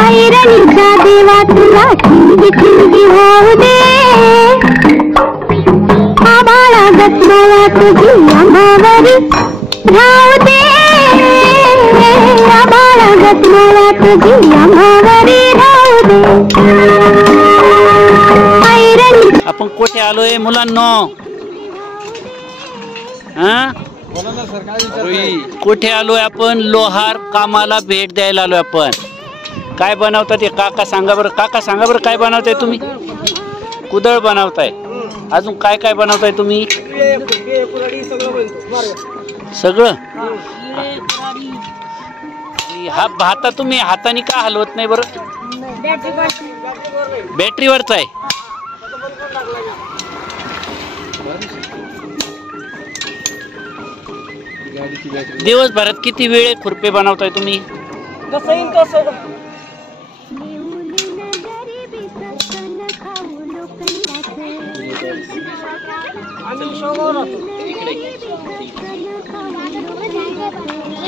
ऐरणीचा देवा तुला ठिणगी ठिणगी होऊ दे आभाळा गचमाया तुझी अंगावरी राहू दे आभाळा गचमाया तुझी अंगावरी राहू दे। आपण कुठे आलोय मुलांनो? कुठे आलोय आपण? लोहार कामाला भेट द्यायला आलोय आपण। काय बनवता ते काका सांगा बरं, काका सांगा बरं काय बनवताय तुम्ही? कुदळ बनवताय, अजून काय काय बनवताय तुम्ही? सगळं हा भाता तुम्ही हाताने का हलवत नाही बरं? बॅटरीवरचा आहे। दिवसभरात किती वेळ खुरपे बनवताय तुम्ही?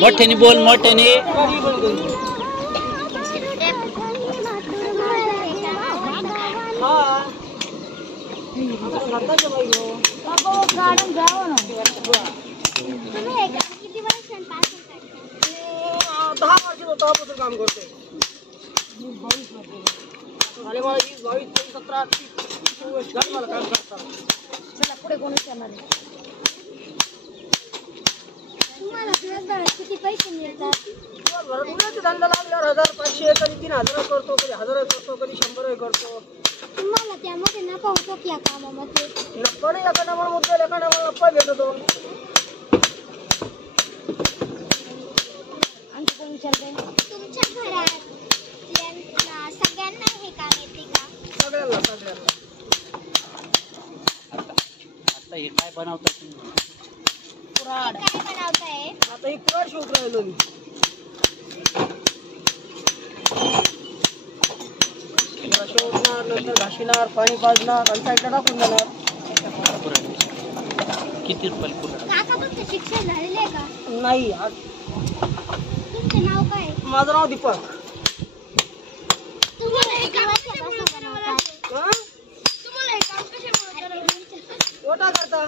मोठ्याने बोल, मोठ्याने। काम करतोय मला 20, 22, 17, 18 मला काम करतात। चला पुढे कोण विचारणार आहे? तुम्हाला दिवसभरात किती पैसे मिळतात? दिवसभरात धंदा लागल्यावर 1500 कधी 3000 करतो, कधी 1000 करतो, कधी 100 करतो। तुम्हाला त्यामध्ये नफा होतो की या कामामध्ये? नफा नाही, एका नंबर मुद्दा एका नंबर नफा भेटतो। आणखी कोण विचारते? तुमच्या घरात सगळ्यांना हे काम येते का? सगळ्यांना सगळ्यांना। आता हे काय बनवताय तुम्ही? कुऱ्हाड। काय बनवताय? आता हे कुऱ्हाड शोध राहिलो मी। शोधणार, नंतर घाशिणार, पाणी पाजणार आणि साईडला टाकून देणार। किती रुपये कुऱ्हाड? काका तुमचं शिक्षण झालेलं आहे का? नाही। तुमचं नाव काय? माझं नाव दीपक। तुम्हाला हे काम कशामुळे बनवतात? तुम्हाला हे काम कशामुळे बनवतात? ओटा करता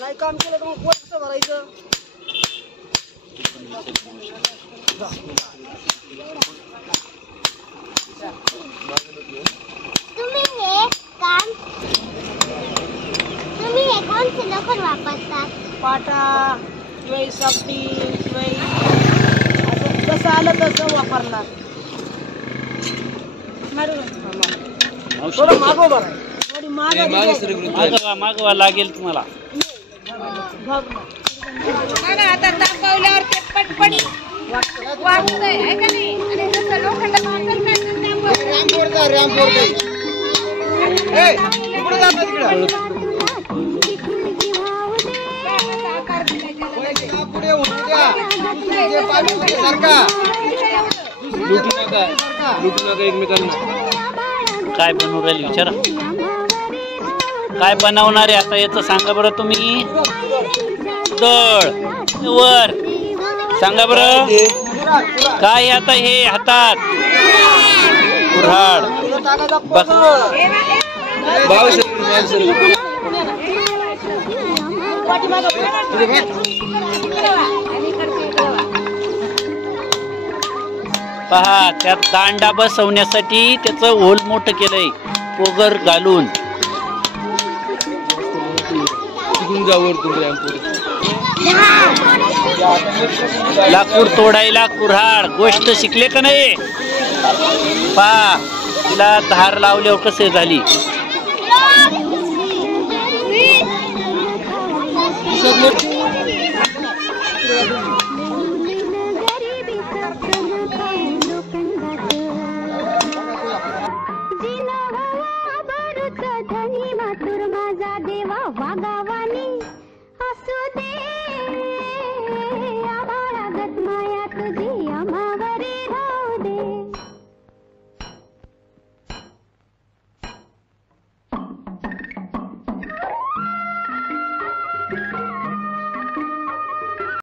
नाही काम केलं तर मग पोट कसं भरायचं? तुम्ही हे कोणते लोखंड वापरतात? पाटा किंवा सापटी किंवा कसं आलं तसं वापरणार। थोडं मागो बरं, थोडी मागवा लागेल तुम्हाला। आता तापवल्यावर ते पटपट वाटतंय आहे का नाही? आणि जसं लोखंड काय बनवू राहील विचारा? काय बनवणार आहे आता याचं सांगा बरं तुम्ही? दळ वर सांगा बरं काय आता हे हातात? कुऱ्हाड। पहा त्यात दांडा बसवण्यासाठी त्याचं होल मोठं केलंय पोगर घालून। लाकूड तोडायला कुऱ्हाड, गोष्ट शिकले का नाही? पहा तिला धार लावल्यावर कसे झाली। Submit